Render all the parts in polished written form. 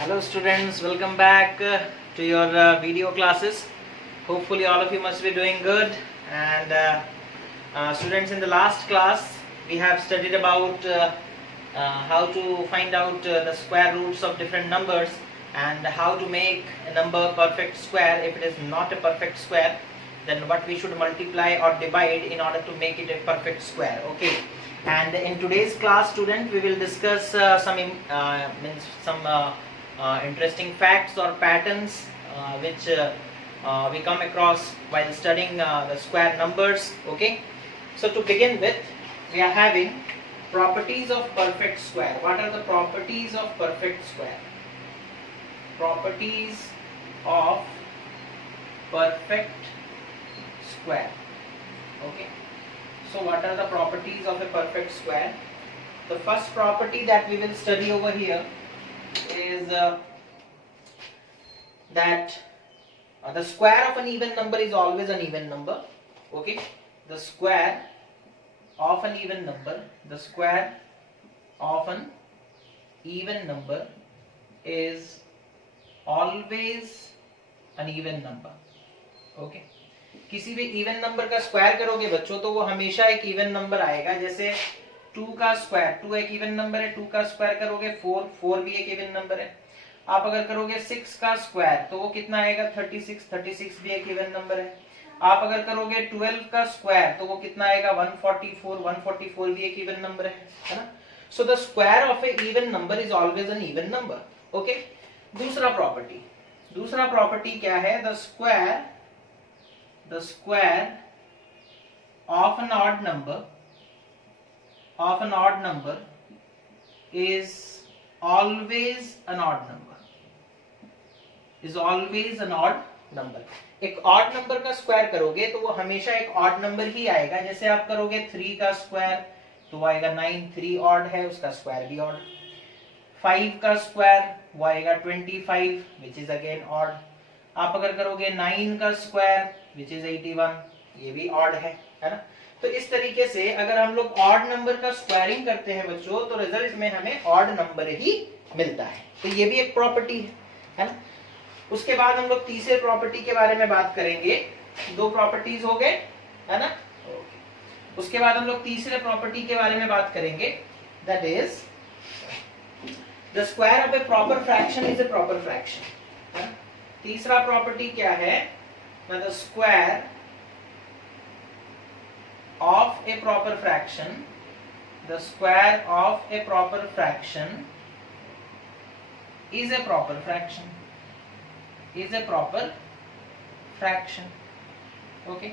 Hello students, welcome back to your video classes. Hopefully all of you must be doing good. And students, in the last class we have studied about how to find out the square roots of different numbers and how to make a number perfect square. If it is not a perfect square, then what we should multiply or divide in order to make it a perfect square. Okay. And in today's class, student, we will discuss some interesting facts or patterns which we come across while studying the square numbers. Okay, so to begin with, we are having properties of perfect square. What are the properties of perfect square? Properties of perfect square. Okay, so what are the properties of a perfect square? The first property that we will study over here is that the square of an even number is always an even number. Okay, the square of an even number, the square of an even number is always an even number. Okay, किसी भी even number का square करोगे बच्चों तो वो हमेशा एक even number आएगा. जैसे 2 का स्क्वायर, 2 एक इवन नंबर है, 2 का स्क्वायर करोगे 4, 4 भी एक इवन नंबर है. आप अगर करोगे 6 का स्क्वायर तो वो कितना आएगा 36, 36 भी एक इवन नंबर है. आप अगर करोगे 12 का स्क्वायर तो वो कितना आएगा 144, 144 भी एक इवन नंबर है ना. So the square of A even number is always an even number. Okay, दूसरा प्रॉपर्टी क्या है? The square of an odd number is always an odd number. एक ऑड नंबर का स्क्वायर करोगे तो वो हमेशा एक ऑड नंबर ही आएगा. जैसे आप करोगे 3 का स्क्वायर तो आएगा 9, 3 ऑड है, उसका स्क्वायर भी ऑड. 5 का स्क्वायर वो आएगा 25 विच इज अगेन ऑड. आप अगर करोगे 9 का स्क्वायर विच इज 81, ये भी ऑड है ना. तो इस तरीके से अगर हम लोग ऑड नंबर का स्क्वायरिंग करते हैं बच्चों तो रिजल्ट में हमें ऑड नंबर ही मिलता है. तो ये भी एक प्रॉपर्टी है ना. उसके बाद हम लोग तीसरे प्रॉपर्टी के बारे में बात करेंगे. 2 प्रॉपर्टीज हो गए है ना. उसके बाद हम लोग तीसरे प्रॉपर्टी के बारे में बात करेंगे. That is the square of A proper fraction is a proper fraction. तीसरा प्रॉपर्टी क्या है? The square of a proper fraction, the square of a proper fraction is a proper fraction. Okay,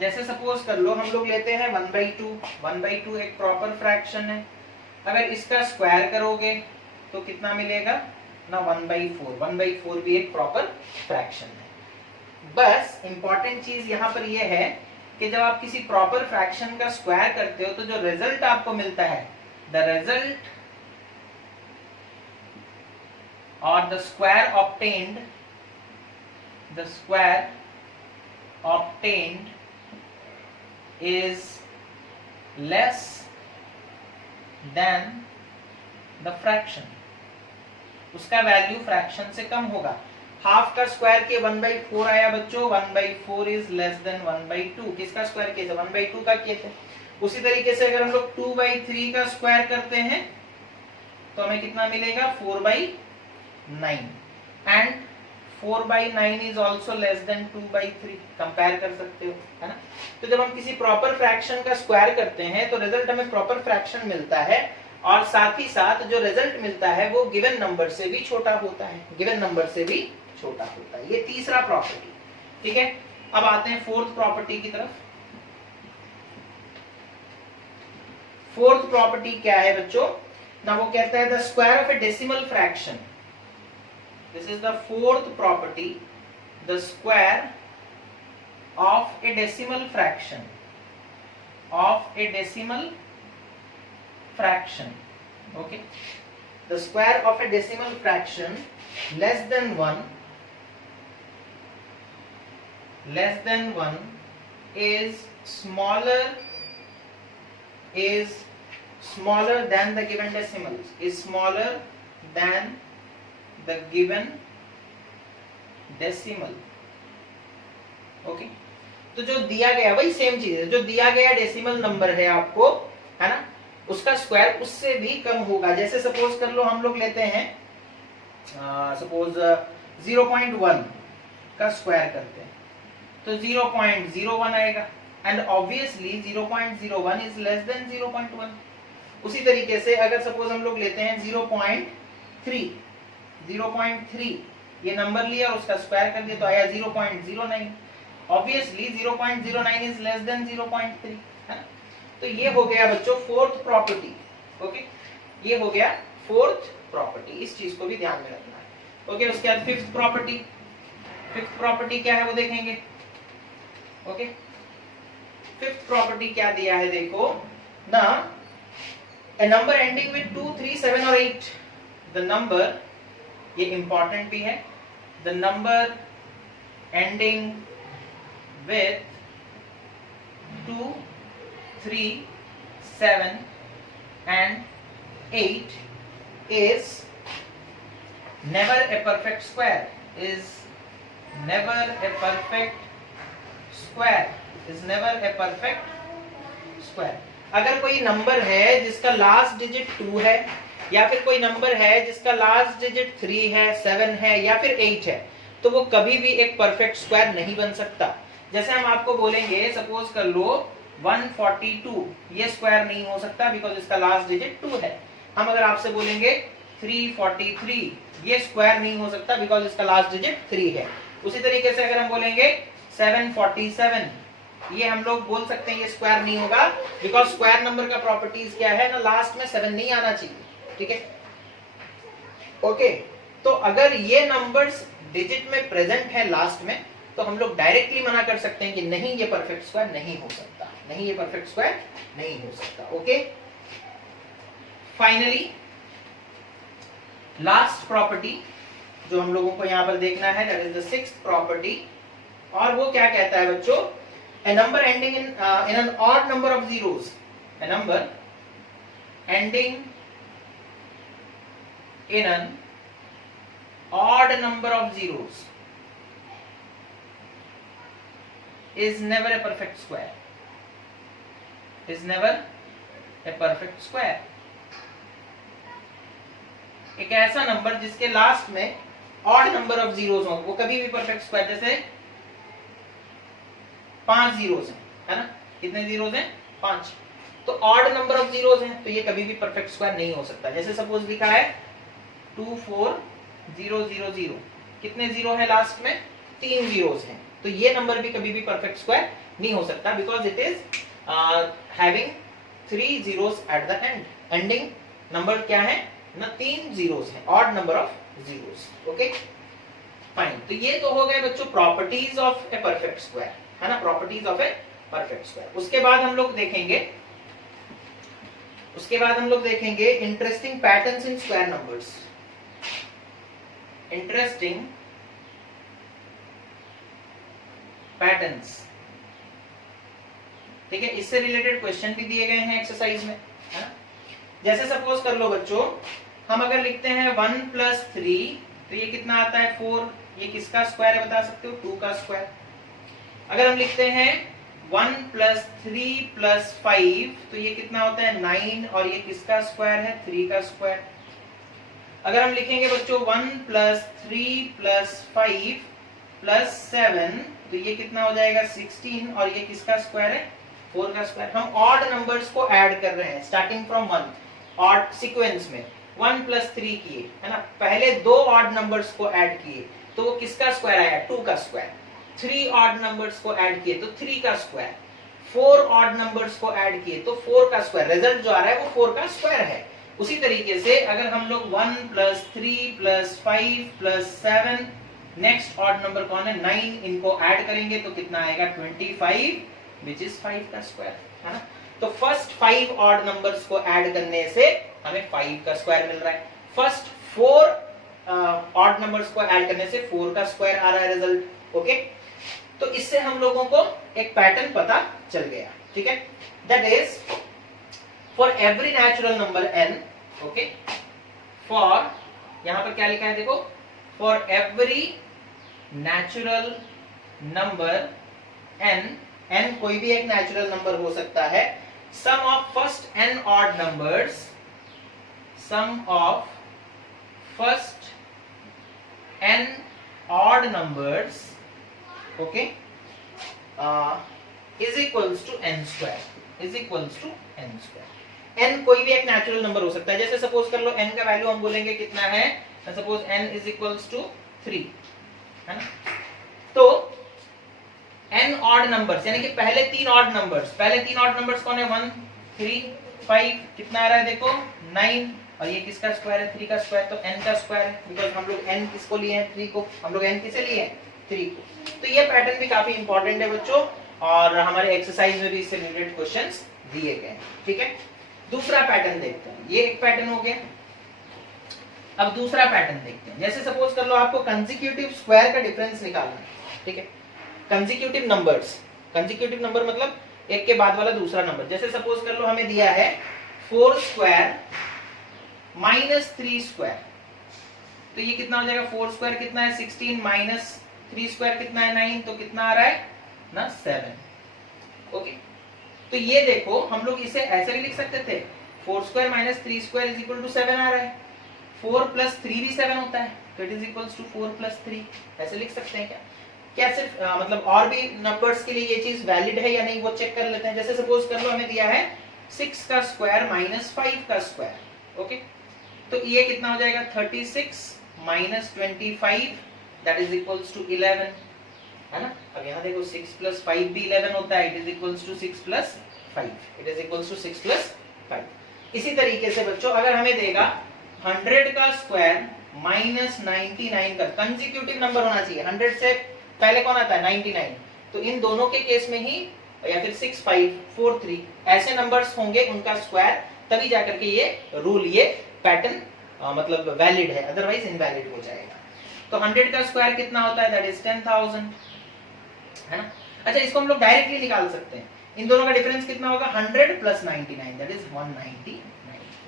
जैसे suppose कर लो हम लोग लेते हैं 1/2. 1/2 एक प्रॉपर फ्रैक्शन है. अगर इसका स्क्वायर करोगे तो कितना मिलेगा ना 1/4. 1/4 भी एक प्रॉपर फ्रैक्शन है. बस इंपॉर्टेंट चीज यहाँ पर यह है कि जब आप किसी प्रॉपर फ्रैक्शन का स्क्वायर करते हो तो जो रिजल्ट आपको मिलता है, द रिजल्ट और the square obtained is less than the fraction. उसका वैल्यू फ्रैक्शन से कम होगा. हाफ का स्क्वायर के 1/4 आया बच्चों. 1/4 इज लेस देन 1/2. किसका स्क्वायर किए थे? 1/2 का किए थे. उसी तरीके से अगर हम लोग 2/3 का स्क्वायर करते हैं तो हमें कितना मिलेगा 4/9. And 4/9 is also less than 2/3. Compare कर सकते हो है ना. तो जब हम किसी प्रॉपर फ्रैक्शन का स्क्वायर करते हैं तो रिजल्ट हमें प्रॉपर फ्रैक्शन मिलता है और साथ ही साथ जो रिजल्ट मिलता है वो गिवन नंबर से भी छोटा होता है. ये तीसरा प्रॉपर्टी. ठीक है, अब आते हैं फोर्थ प्रॉपर्टी की तरफ. फोर्थ प्रॉपर्टी क्या है बच्चों? ना वो कहता है the square of A decimal fraction. This is the fourth property. The square of A decimal fraction. Okay, the square of a decimal fraction less than 1 is smaller than the given decimals, is smaller than the given decimal. Okay, तो जो दिया गया वही same चीज है, जो दिया गया डेसिमल नंबर है आपको, है ना, उसका स्क्वायर उससे भी कम होगा। जैसे सपोज कर लो हम लोग लेते हैं सपोज 0.1 का स्क्वायर करते हैं तो 0.01 आएगा, and obviously 0.01 is less than 0.1। उसी तरीके से अगर सपोज हम लोग लेते हैं 0.3 ये नंबर लिया और उसका स्क्वायर कर दिया तो आया 0.09। ऑब्वियसली 0.09 इज लेस देन 0.3, है ना। तो ये हो गया बच्चों फोर्थ प्रॉपर्टी। ओके, ये हो गया फोर्थ प्रॉपर्टी, इस चीज को भी ध्यान में रखना है। ओके, उसके बाद फिफ्थ प्रॉपर्टी क्या है वो देखेंगे। ओके, फिफ्थ प्रॉपर्टी क्या दिया है देखो ना, a number ending with 2, 3, 7 और 8, the number, ये इंपॉर्टेंट भी है, the number ending with 2, 3, 7 and 8 is never a perfect square, is never a perfect square, is never a perfect square। अगर कोई नंबर है जिसका लास्ट डिजिट 2 है, या फिर कोई नंबर है जिसका लास्ट डिजिट 3 है, 7 है या फिर 8 है, तो वो कभी भी एक परफेक्ट स्क्वायर नहीं बन सकता। जैसे हम आपको बोलेंगे सपोज कर लो 142, ये स्क्वायर नहीं हो सकता बिकॉज इसका लास्ट डिजिट 2 है। हम अगर आपसे बोलेंगे 343, ये स्क्वायर नहीं हो सकता बिकॉज इसका लास्ट डिजिट 3 है। उसी तरीके से अगर हम बोलेंगे 747, ये हम लोग बोल सकते हैं ये स्क्वायर नहीं होगा बिकॉज स्क्वायर नंबर का प्रॉपर्टीज क्या है ना, लास्ट में 7 नहीं आना चाहिए। ठीक है, ओके, तो अगर ये नंबर्स डिजिट में प्रेजेंट है लास्ट में, तो हम लोग डायरेक्टली मना कर सकते हैं कि नहीं ये परफेक्ट स्क्वायर नहीं हो सकता, नहीं ये परफेक्ट स्क्वायर नहीं हो सकता। ओके, फाइनली लास्ट प्रॉपर्टी जो हम लोगों को यहां पर देखना है, that is the sixth property, और वो क्या कहता है बच्चों, a number ending in an odd number of zeros, a number ending in an odd number of zeros is never a perfect square, is never a perfect square। एक ऐसा number जिसके last में ऑड नंबर ऑफ जीरोस हो, वो कभी भी perfect square, जैसे 5 zeros हैं, है ना, कितने जीरोस हैं 5, तो ऑड नंबर ऑफ जीरोस हैं तो ये कभी भी परफेक्ट स्क्वायर नहीं हो सकता। जैसे सपोज लिखा है 24000, कितने जीरो है लास्ट में, 3 जीरोस हैं, तो ये नंबर भी कभी भी परफेक्ट स्क्वायर नहीं हो सकता because it is having 3 zeros at the end. Ending number क्या है ना, 3 जीरोस हैं, odd number of zeros. Okay, fine, तो ये तो हो गए बच्चों properties of a perfect square, है ना, properties of a perfect square. उसके बाद हम लोग देखेंगे interesting patterns in square numbers, interesting patterns. ठीक है, इससे रिलेटेड क्वेश्चन भी दिए गए हैं एक्सरसाइज में, है ना। जैसे सपोज कर लो बच्चों, हम अगर लिखते हैं 1 + 3 तो ये कितना आता है 4, ये किसका स्क्वायर है बता सकते हो, 2 का स्क्वायर। अगर हम लिखते हैं 1 + 3 + 5 तो ये कितना होता है 9, और ये किसका स्क्वायर है, 3 का स्क्वायर। अगर हम लिखेंगे बच्चों 1 + 3 + 5 + 7 तो ये कितना हो जाएगा 16, और ये किसका स्क्वायर है, 4 का स्क्वायर। हम ऑड नंबर्स को ऐड कर रहे हैं स्टार्टिंग फ्रॉम 1, ऑड सीक्वेंस में 1 + 3 किए, है ना, पहले 2 ऑड नंबर्स को ऐड किए तो वो किसका स्क्वायर आया, 2 का स्क्वायर। 3 ऑड नंबर्स को ऐड किए तो 3 का स्क्वायर, 4 ऑड नंबर्स को ऐड किए तो 4 का स्क्वायर। रिजल्ट जो आ रहा है वो 4 का स्क्वायर है। उसी तरीके से अगर हम लोग 1 + 3 + 5 + 7, नेक्स्ट ऑड नंबर कौन है 9, इनको ऐड करेंगे तो कितना आएगा 25, विच इज 5 का स्क्वायर, है ना। तो फर्स्ट 5 ऑड नंबर्स को ऐड करने से हमें 5 का स्क्वायर मिल रहा है, फर्स्ट 4 ऑड नंबर्स को ऐड करने से 4 का स्क्वायर आ रहा है रिजल्ट। ओके, तो इससे हम लोगों को एक पैटर्न पता चल गया। ठीक है, that is for every natural number n, okay, for, यहां पर क्या लिखा है देखो, for every natural number n कोई भी एक नेचुरल नंबर हो सकता है, sum of first n odd numbers, sum of first n odd numbers, okay, is equals to n square, is equals to n square. n कोई भी एक natural number हो सकता है, जैसे सपोज कर लो n का वैल्यू हम बोलेंगे कितना है, suppose n is equals to 3, है ना. तो n odd numbers यानी कि पहले तीन odd numbers कौन है, 1 3 5, कितना आ रहा है देखो 9, और ये किसका स्क्वायर है, 3 का स्क्वायर, तो n का स्क्वायर है, बिकॉज हम लोग n किसको लिए हैं, 3 को, हम लोग n किसे लिए हैं, 3 को. तो ये पैटर्न भी काफी इंपॉर्टेंट है बच्चों, और हमारे एक्सरसाइज में भी इससे रिलेटेड क्वेश्चंस दिए गए हैं. ठीक है, दूसरा पैटर्न देखते हैं. ये एक पैटर्न हो गया. अब दूसरा पैटर्न देखते हैं. जैसे सपोज कर लो आपको कंसेक्यूटिव स्क्वायर का डिफरेंस निकालना है. ठीक है, कंसेक्यूटिव नंबर्स, कंसेक्यूटिव नंबर मतलब एक के बाद वाला दूसरा नंबर. जैसे सपोज कर लो हमें दिया है 4 स्क्वायर माइनस 3 स्क्वायर, तो ये कितना हो जाएगा, 4 स्क्वायर कितना है 16, माइनस 3 स्क्वायर कितना है 9, तो कितना आ रहा है ना 7. ओके, तो ये देखो हम लोग इसे ऐसे भी लिख सकते थे, 4 square minus 3 square is equal to 7 आ रहा है. 4 प्लस 3 भी 7 होता है, तो it is equals to 4 plus 3, ऐसे लिख सकते हैं क्या. क्या सिर्फ मतलब और भी नंबर्स के लिए ये चीज वैलिड है या नहीं वो चेक कर लेते हैं. जैसे सपोज कर लो हमें दिया है 6 का स्क्वायर माइनस 5 का स्क्वायर. ओके, तो ये कितना हो जाएगा 36 minus 25, that is equals to 11, है ना. अब यहाँ देखो 6 प्लस 5 भी 11 होता है, it is equals to 6 plus 5, it is equals to 6 plus 5. इसी तरीके से बच्चों अगर हमें देगा 100 का स्क्वायर माइनस 99 का, कंसेक्यूटिव नंबर होना चाहिए, 100 से पहले कौन आता है 99, तो इन दोनों के केस में ही, या फिर 6 5 4 3 ऐसे नंबर्स होंगे उनका स्क्वायर, तभी जाकर के ये रूल, ये पैटर्न मतलब वैलिड है, अदरवाइज इनवैलिड हो जाएगा. तो 100 का स्क्वायर कितना होता है, दैट इज 10,000, है ना. अच्छा, इसको हम लोग डायरेक्टली निकाल सकते हैं. इन दोनों का डिफरेंस कितना होगा, 100 प्लस 99, दैट इज 199,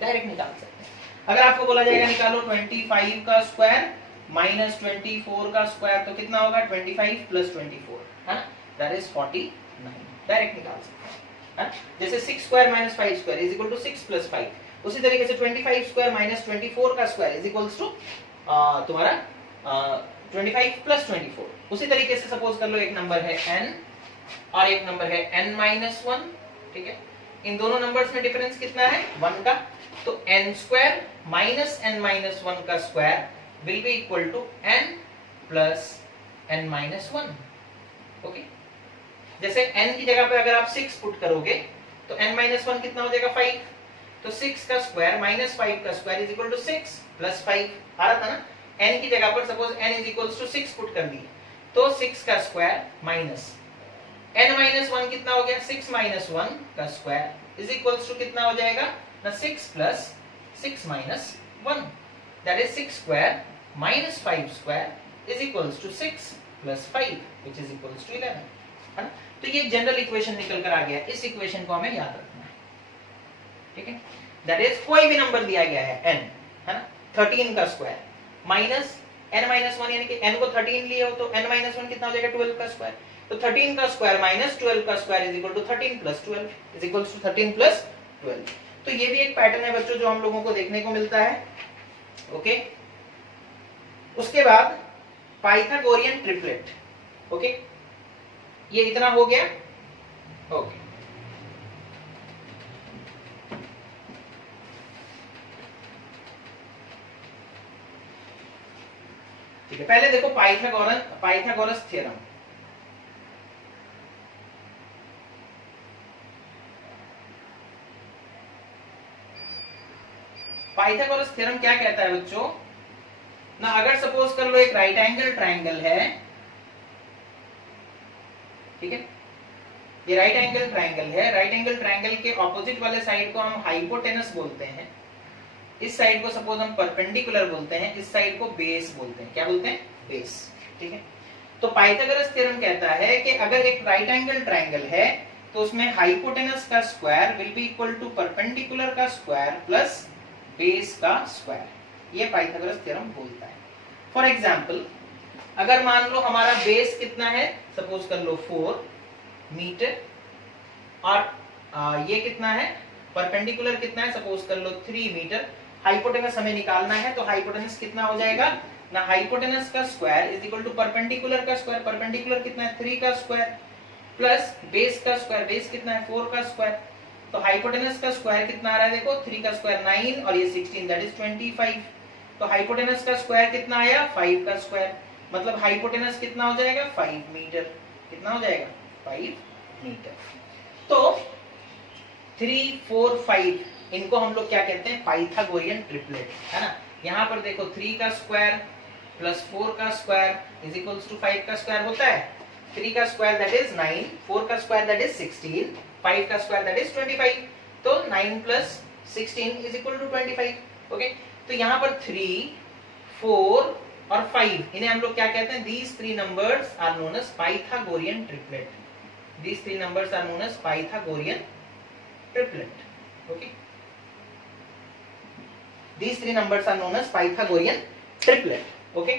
डायरेक्ट निकाल सकते हैं. अगर आपको बोला जाएगा निकालो 25 का स्क्वायर माइनस 24 का स्क्वायर, तो कितना होगा 25 प्लस 24, है ना, दैट इज 49, डायरेक्ट निकाल सकते हैं. जैसे 6 square minus 5 square is equal to 6 plus 5, उसी तरीके से 25 स्क्वायर माइनस 24 का स्क्वायर इज इक्वल्स टू तुम्हारा 25 प्लस 24. उसी तरीके से सपोज कर लो एक नंबर है n और एक नंबर है n माइनस 1. ठीक है, इन दोनों नंबर्स में डिफरेंस कितना है 1 का, तो n square minus n minus 1 का square will be equal to n plus n minus 1. Okay, जैसे n की जगह पे अगर आप 6 पुट करोगे तो n माइनस 1 कितना हो जाएगा 5, तो 6 का स्क्वायर माइनस 5 का square is equal to 6 plus 5 आ रहा था ना. n की जगह पर suppose n is equals to 6 put कर दिए, तो 6 का स्क्वायर माइनस n माइनस 1 कितना हो गया, 6 माइनस 1 का स्क्वायर इज इक्वल्स टू कितना हो जाएगा ना 6 plus 6 minus 1, that is 6 square minus 5 square is equals to 6 plus 5 which is equals to 11, है ना. तो ये जनरल इक्वेशन निकल कर आ गया. इस इक्वेशन को हमें याद रखना है. ठीक है, दैट इज कोई भी नंबर दिया गया है n, है ना, 13 का स्क्वायर माइनस n माइनस 1, यानी कि n को 13 लिए हो तो n माइनस 1 कितना हो जाएगा 12 का स्क्वायर, तो 13 का स्क्वायर माइनस 12 का square is equal to 13 plus 12 is equal to 13 plus 12. तो ये भी एक पैटर्न है बच्चों जो हम लोगों को देखने को मिलता है. ओके, उसके बाद पाइथागोरियन ट्रिपलेट. ओके, ये इतना हो गया. ओके, ठीक है, पहले देखो पाइथागोरस थ्योरम. पाइथागोरस थ्योरम क्या कहता है बच्चों ना, अगर सपोज कर लो एक राइट एंगल ट्रायंगल है. ठीक है, ये राइट एंगल ट्रायंगल है. राइट एंगल ट्रायंगल के ऑपोजिट वाले साइड को हम हाइपोटेनस बोलते हैं, इस साइड को सपोज हम परपेंडिकुलर बोलते हैं, इस साइड को बेस बोलते हैं. क्या बोलते हैं, बेस. ठीक है, तो पाइथागोरस थ्योरम कहता है कि अगर एक राइट एंगल ट्रायंगल है तो उसमें हाइपोटेनस का square will be equal to perpendicular का स्क्वायर प्लस बेस का स्क्वायर. ये पाइथागोरस थ्योरम बोलता है. फॉर एग्जाम्पल अगर मान लो हमारा बेस कितना है, सपोज कर लो 4 मीटर, और ये कितना है, परपेंडिकुलर कितना है, सपोज कर लो 3 मीटर। हाइपोटेनस हमें निकालना है, तो हाइपोटेनस कितना हो जाएगा ना, हाइपोटेनस का square is equal to perpendicular का स्क्वायर। परपेंडिकुलर कितना है 3 का स्क्वायर, प्लस बेस का स्क्वायर, बेस कितना है 4 का स्क्वायर। तो हाइपोटेनस का स्क्वायर कितना आ रहा है, देखो 3 का स्क्वायर 9 और ये 16 दैट इज 25। तो हाइपोटेनस का स्क्वायर कितना आया 5 का स्क्वायर, मतलब हाइपोटेनस कितना हो जाएगा 5 मीटर। कितना हो जाएगा 5 मीटर। तो 3 4 5 इनको हम लोग क्या कहते हैं, पाइथागोरियन ट्रिपलेट, है ना। यहाँ पर देखो 3 का स्क्वायर प्लस 4 का स्क्वायर इज इक्वल्स टू 5 का स्क्वायर होता है। 3 का स्क्वायर दैट इज 9, 4 का स्क्वायर दैट इज 16, 5 का स्क्वायर दैट इज 25। तो 9 plus 16 is equal to 25। Okay, तो यहाँ पर 3 4 और 5 इन्हें हम लोग क्या कहते हैं, these three numbers are known as Pythagorean triplet. These three numbers are known as Pythagorean triplet. Okay. These three numbers are known as Pythagorean triplet. Okay.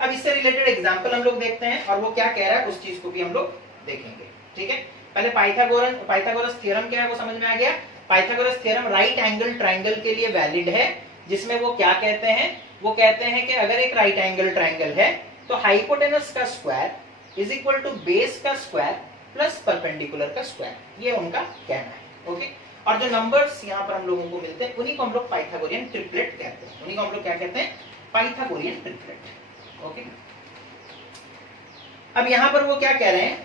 अब इससे रिलेटेड एग्जांपल हम लोग देखते हैं और वो क्या कह रहा है उस चीज को भी हम लोग देखेंगे। ठीक है, पहले पाइथागोरस थ्योरम क्या है वो समझ में आ गया। Pythagoras theorem right angle triangle के लिए वैलिड है, जिसमें वो क्या कहते हैं, वो कहते हैं कि अगर एक राइट एंगल ट्राइंगल है तो हाइपोटेनस का square is equal to base का स्क्वायर प्लस परपेंडिकुलर का स्क्वायर, ये उनका कहना है। ओके, और जो नंबर्स यहाँ पर हम लोगों को मिलते हैं उन्हीं को हम लोग पाइथागोरियन ट्रिपलेट कहते हैं। उन्हीं को हम लोग क्या कहते हैं, पाइथागोरियन ट्रिपलेट। ओके, अब यहाँ पर वो क्या कह रहे हैं,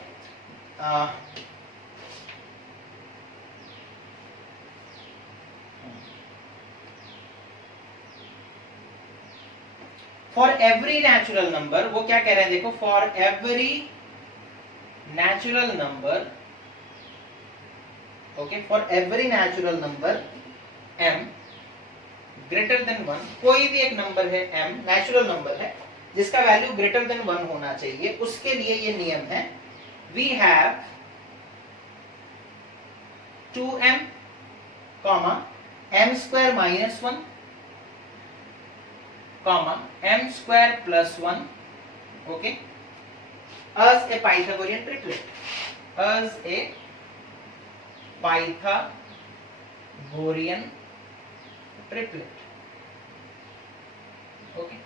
फॉर एवरी नेचुरल नंबर, वो क्या कह रहे हैं देखो, for every natural number, okay, for every natural number m greater than 1, कोई भी एक नंबर है m नेचुरल नंबर है जिसका वैल्यू ग्रेटर देन 1 होना चाहिए, उसके लिए ये नियम है, we have 2m comma m square minus 1 comma m square plus 1, okay, as a Pythagorean triplet, as a Pythagorean triplet. Okay,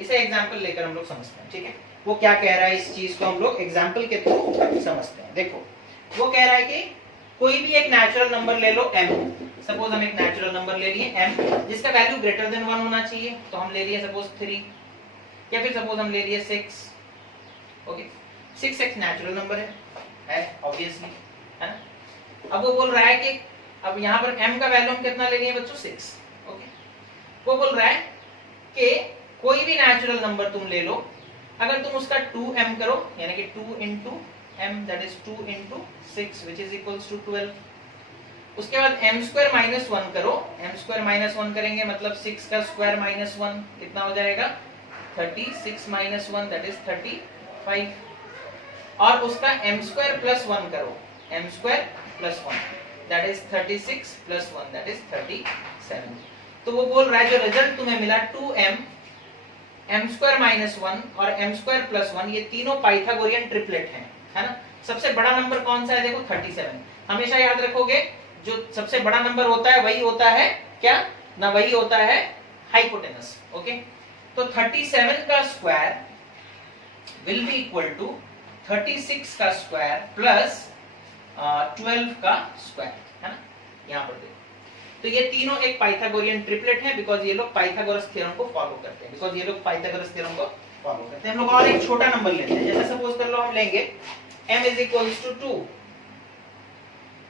इसे एग्जांपल लेकर हम लोग समझते हैं। ठीक है, वो क्या कह रहा है इस चीज को हम लोग एग्जांपल के थ्रू समझते हैं। देखो वो कह रहा है कि कोई भी एक नेचुरल नंबर ले लो m, सपोज हम एक नेचुरल नंबर ले लिए m जिसका वैल्यू ग्रेटर देन 1 होना चाहिए, तो हम ले लिए सपोज 3, या फिर सपोज हम ले लिए 6। ओके, 6 एक नेचुरल नंबर है ऑब्वियसली, है ना। अब वो बोल रहा है कि अब यहाँ पर m का वैल्यू हम कितना ले लिए बच्चों 6। ओके, वो बोल रहा है कि कोई भी नेचुरल नंबर तुम ले लो, अगर तुम उसका 2m करो, यानी कि 2 into m, that is 2 into 6 which is equals to 12। उसके बाद m स्क्वायर माइनस 1 करो, m स्क्वायर माइनस 1 करेंगे मतलब 6 का स्क्वायर माइनस 1 कितना हो जाएगा 36 माइनस 1 that is 35, और उसका m स्क्वायर प्लस 1 करो, m square plus 1 that is 36 plus 1 that is 37। तो वो बोल रहा है जो रिजल्ट तुम्हें मिला 2m, m स्क्वायर माइनस 1 और m स्क्वायर प्लस 1, ये तीनों पाइथागोरियन ट्रिपलेट हैं, है ना। सबसे बड़ा नंबर कौन सा है देखो 37। हमेशा याद रखोगे जो सबसे बड़ा नंबर होता है वही होता है क्या ना, वही होता है हाइपोटेनस। ओके, तो 37 का square will be equal to 36 का स्क्वायर प्लस 12 का स्क्वायर, है ना। यहाँ पर देखो तो ये तीनों एक पाइथागोरियन ट्रिपलेट है, बिकॉज ये लोग पाइथागोरस थ्योरम को फॉलो करते हैं, बिकॉज ये लोग पाइथागोरस थ्योरम को फॉलो करते हैं। हम लोग और एक छोटा नंबर लेते हैं, जैसे सपोज कर लो हम लेंगे m is equals to 2,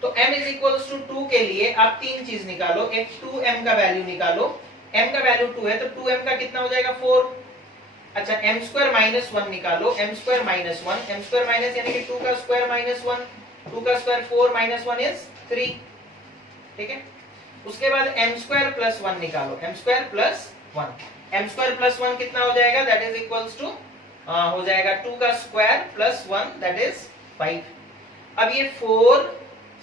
तो m is equals to 2 के लिए आप तीन चीज निकालो, एक 2m का वैल्यू निकालो, m का वैल्यू 2 है तो 2m का कितना हो जाएगा 4। अच्छा, m स्क्वायर माइनस 1 निकालो, m square minus 1, m square minus यानी कि 2 का स्क्वायर माइनस 1, 2 का स्क्वायर 4 माइनस 1 इज 3। ठीक है, उसके बाद m स्क्वायर प्लस 1 निकालो, m square plus 1, m square plus 1 कितना हो जाएगा दैट इज इक्वल्स टू हो जाएगा 2 का स्क्वायर प्लस 1 दैट इज 5। अब ये 4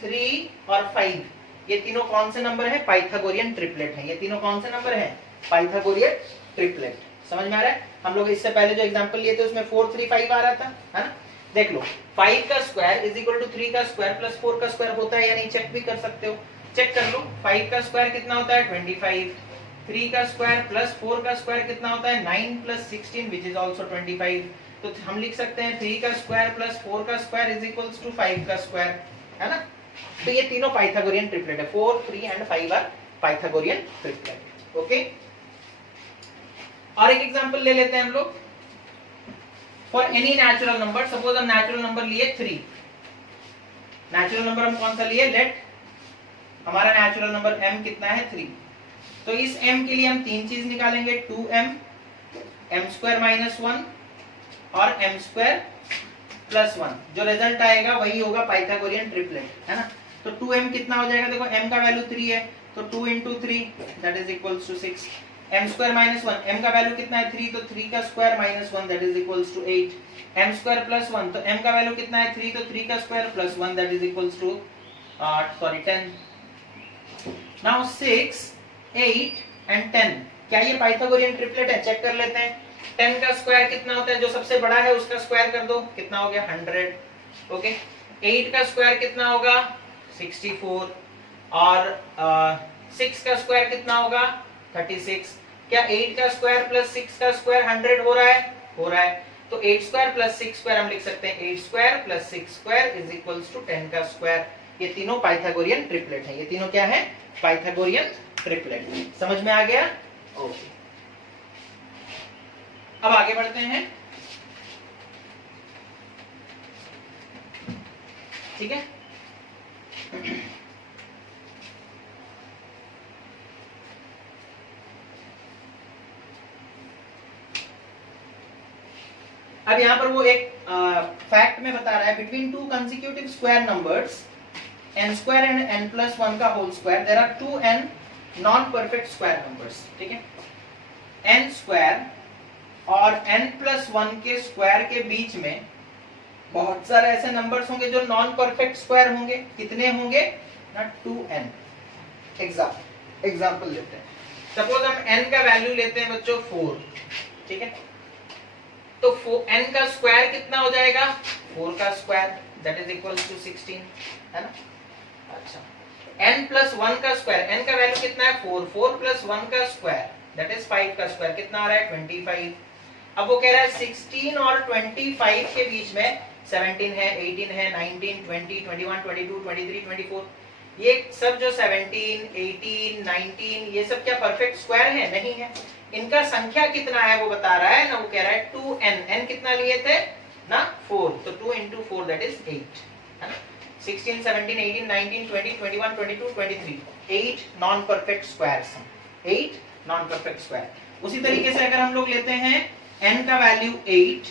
3 और 5 ये तीनों कौन से नंबर है, पाइथागोरियन ट्रिपलेट है। ये तीनों कौन से नंबर है, पाइथागोरियन ट्रिपलेट। समझ में आ रहा है? हम लोग इससे पहले जो एग्जांपल लिए थे उसमें 4 3 5 आ रहा था, है ना? देख लो 5 का स्क्वायर इज इक्वल टू 3 का स्क्वायर प्लस 4 का स्क्वायर होता है या नहीं, चेक भी कर सकते हो। चेक कर लो 5 का स्क्वायर कितना होता है 25, 3 का स्क्वायर प्लस 4 का स्क्वायर कितना होता है 9 प्लस 16 विच इज आल्सो 25। तो हम लिख सकते हैं 3 का स्क्वायर प्लस 4 का स्क्वायर इज इक्वल्स टू 5 का स्क्वायर, है ना? तो ये तीनों पाइथागोरियन ट्रिपलेट है, 4 3 and 5 are Pythagorean triplet. Okay, और एक एग्जांपल ले लेते हैं हम लोग for any natural number. Suppose हम नेचुरल नंबर लिए 3, नेचुरल नंबर हम कौन सा लिए, लेट हमारा नेचुरल नंबर m कितना है 3। तो इस m के लिए हम तीन चीज निकालेंगे, 2m, m स्क्वायर माइनस 1 और m स्क्वायर प्लस 1। जो रिजल्ट आएगा वही होगा पाइथागोरियन ट्रिपलेट, है ना? तो 2m कितना हो जाएगा, देखो m का वैल्यू 3 है तो 2 into 3 that is equals to 6। m square minus 1, m का वैल्यू कितना है 3 तो 3 का square minus 1 that is equals to 8। m square plus 1 तो m का वैल्यू कितना है 3 तो 3 का square plus 1 that is equals to 10। Now 6, 8 and 10, क्या ये पाइथागोरियन ट्रिपलेट है? चेक कर लेते हैं। 10 का स्क्वायर कितना होता है, जो सबसे बड़ा है उसका स्क्वायर कर दो, कितना हो गया 100। ओके, 8 का स्क्वायर कितना होगा 64 और 6 का स्क्वायर कितना होगा 36। क्या 8 का स्क्वायर प्लस 6 का स्क्वायर 100 हो रहा है? हो रहा है। तो 8 स्क्वायर प्लस 6 स्क्वायर हम लिख सकते हैं 8 square plus 6 square is equals to 10 का स्क्वायर। ये तीनों पाइथागोरियन ट्रिपलेट है, ये तीनों क्या है, पाइथागोरियन ट्रिपलेट। समझ में आ गया? ओके, अब आगे बढ़ते हैं। ठीक है, अब यहां पर वो एक फैक्ट में बता रहा है, between two consecutive square numbers n square and n plus 1 का whole square there are 2 n non perfect square numbers. ठीक है, n स्क्वायर और n प्लस 1 के स्क्वायर के बीच में बहुत सारे ऐसे नंबर्स होंगे जो नॉन परफेक्ट स्क्वायर होंगे। कितने होंगे ना, 2n। एग्जाम्पल लेते हैं, सपोज हम n का वैल्यू लेते हैं बच्चों 4। ठीक है, तो n का स्क्वायर कितना हो जाएगा 4 का square that is equal to 16, है ना? अच्छा, n प्लस 1 का स्क्वायर, n का वैल्यू कितना है 4, 4 प्लस 1 का स्क्वायर दैट इज 5 का स्क्वायर कितना आ रहा है 25। अब वो कह रहा है 16 और 25 के बीच में 17 है, 18 है, 19, 20, 21, 22, 23, 24, ये सब जो 17, 18, 19 ये सब क्या परफेक्ट स्क्वायर है? नहीं है। इनका संख्या कितना है वो बता रहा है ना, वो कह रहा है 2n। n कितना लिए थे ना 4, तो 2 into 4 दैट इज 8, है ना? 16, 17, 18, 19, 20, 21, 22, 23, 8 नॉन परफेक्ट स्क्वायर्स हैं, 8 नॉन परफेक्ट स्क्वायर। उसी तरीके से अगर हम लोग लेते हैं n का वैल्यू 8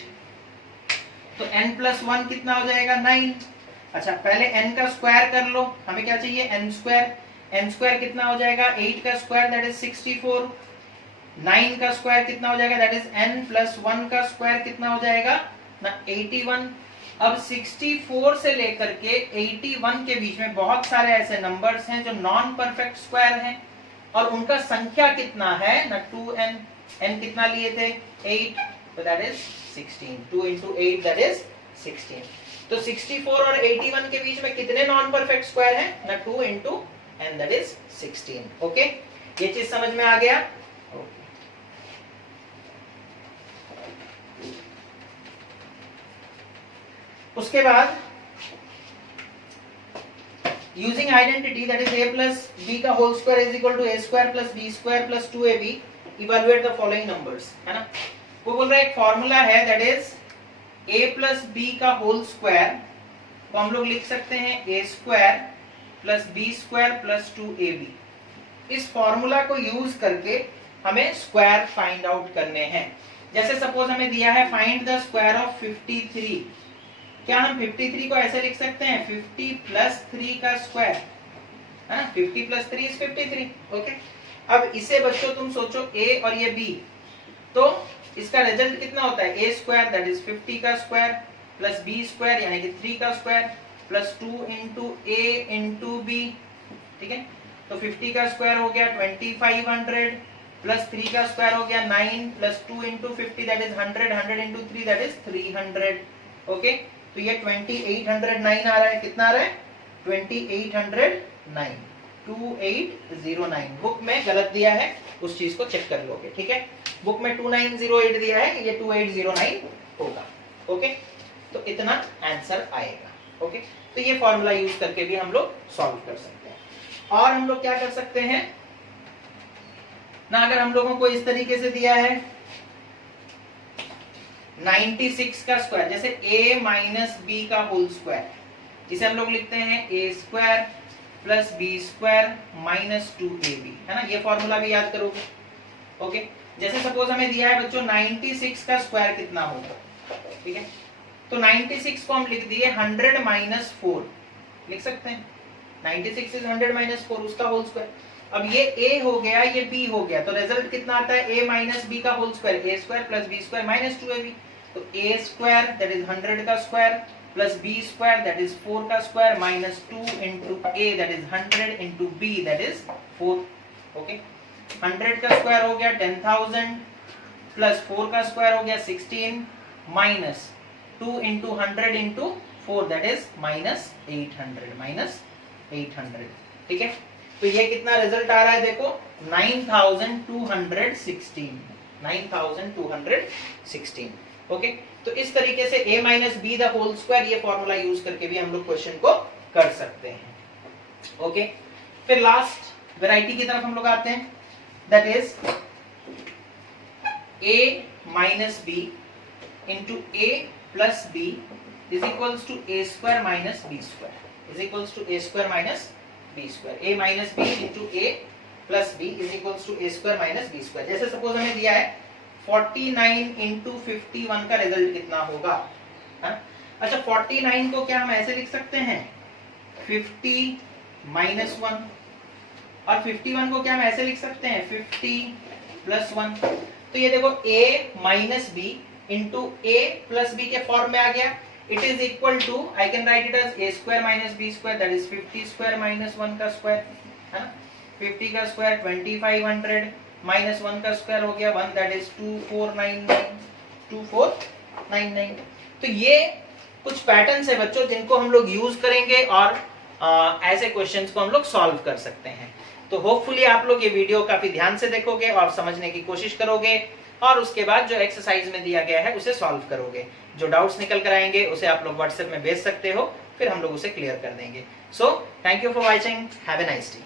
तो n प्लस 1 कितना हो जाएगा 9। अच्छा, पहले n का स्क्वायर कर लो, हमें क्या चाहिए n स्क्वायर। n स्क्वायर कितना हो जाएगा 8 का स्क्वायर दैट इज 64, 9 का स्क्वायर कितना हो जाएगा दैट इज n प्लस 1 का स्क्वायर कितना हो जाएगा ना 81। अब 64 से लेकर के 81 के बीच में बहुत सारे ऐसे नंबर्स हैं जो नॉन परफेक्ट स्क्वायर हैं और उनका संख्या कितना है ना 2n। n कितना लिए थे 8, तो that is 16, 2 into 8 that is 16। तो 64 और 81 के बीच में कितने नॉन परफेक्ट स्क्वायर हैं ना 2 into n that is 16। Okay, ये चीज समझ में आ गया? उसके बाद using identity that is a plus b का whole square is equal to a square plus b square plus 2ab, evaluate the following numbers, है ना? वो बोल रहा है एक फॉर्मूला है that is a plus b का होल स्क्वायर को हम लोग लिख सकते हैं a square plus b square plus 2ab। इस फॉर्मूला को यूज करके हमें स्क्वायर फाइंड आउट करने हैं। जैसे सपोज हमें दिया है फाइंड द स्क्वायर ऑफ 53, क्या हम 53 को ऐसे लिख सकते हैं 50 प्लस 3 का स्क्वायर, है ना? 50 प्लस 3 इज 53। ओके, अब इसे बच्चों तुम सोचो a और ये b, तो इसका रिजल्ट कितना होता है a स्क्वायर दैट इज 50 का स्क्वायर प्लस b स्क्वायर यानी कि 3 का square plus 2 into a into b। ठीक है, तो 50 का स्क्वायर हो गया 2500 प्लस 3 का स्क्वायर हो गया 9 plus 2 into 50 that is 100, 100 into 3 that is 300। Okay, तो ये 2809 आ रहा है। कितना आ रहा है? 2809, 2809। बुक में गलत दिया है, उस चीज को चेक कर लोगे, ठीक है। बुक में 2908 दिया है, ये 2809 होगा। ओके, तो इतना आंसर आएगा। ओके, तो ये फॉर्मूला यूज करके भी हम लोग सॉल्व कर सकते हैं। और हम लोग क्या कर सकते हैं ना, अगर हम लोगों को इस तरीके से दिया है 96 का स्क्वायर, जैसे a माइनस बी का होल स्क्वायर, जिसे हम लोग लिखते हैं a square plus b square minus 2ab, है ना। ये फॉर्मूला भी याद करोगे। ओके, जैसे सपोज हमें दिया है बच्चों 96 का स्क्वायर कितना होगा, ठीक है। तो 96 को हम लिख दिए 100 माइनस 4, लिख सकते हैं 96 इज 100 माइनस 4, उसका होल स्क्वायर। अब ये a हो गया, ये b हो गया, तो रिजल्ट कितना आता है? a माइनस बी का whole square, a square plus b square minus 2ab। तो a स्क्वायर दैट इज 100 का square plus b square that is 4 का square minus 2 into a that is 100 into b that is 4। Okay, 100 का square हो गया 10,000 plus 4 का square हो गया 16 minus 2 into 100 into 4 that is minus 800, minus 800। ठीक है, तो ये कितना रिजल्ट आ रहा है देखो 9216, 9216। ओके, तो इस तरीके से a minus b the whole square, ये फॉर्मूला यूज करके भी हम लोग क्वेश्चन को कर सकते हैं। ओके, फिर लास्ट वैरायटी की तरफ हम लोग आते हैं, that is a minus b into a plus b is equals to a square minus b square, is equals to a square minus b square. a minus b into a plus b is equals to a square minus b square. जैसे suppose हमें दिया है 49 into 51 का result कितना होगा, है? अच्छा, 49 को क्या हम ऐसे लिख सकते हैं 50 माइनस 1, और 51 को क्या हम ऐसे लिख सकते हैं 50 प्लस 1। तो ये देखो a minus b into a plus b के फॉर्म में आ गया। It is equal to, I can write it as a square minus b square that is 50 square minus 1 का स्क्वायर, है ना। 50 का स्क्वायर 2500 माइनस 1 का स्क्वायर हो गया 1 दैट इज 2499। तो ये कुछ पैटर्न्स है बच्चों जिनको हम लोग यूज करेंगे और ऐसे क्वेश्चंस को हम लोग सॉल्व कर सकते हैं। तो होपफुली आप लोग ये वीडियो काफी ध्यान से देखोगे और समझने की कोशिश करोगे, और उसके बाद जो एक्सरसाइज में दिया गया है उसे सॉल्व करोगे। जो डाउट्स निकल कर आएंगे उसे आप लोग व्हाट्सएप में भेज सकते हो, फिर हम लोग उसे क्लियर कर देंगे। So thank you for watching, have a nice day.